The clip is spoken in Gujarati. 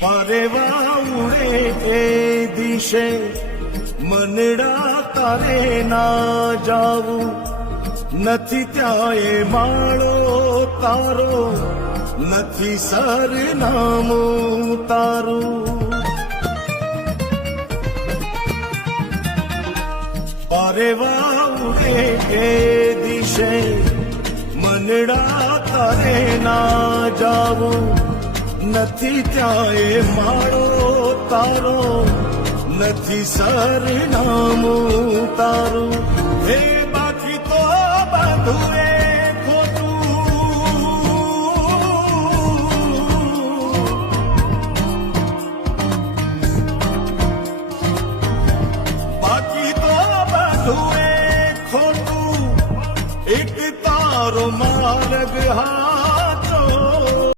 પરેવા ઉડે એ દિશે મનડા તારે ના જાવું નથી ત્યાં એ માળો તારો નથી સરનામું તારું પરેવા ઉડે એ દિશે મનડા તારે ના જાવું નથી ત્યાં એ માળો તારો નથી સરનામું તારું હે બાકી તો બધું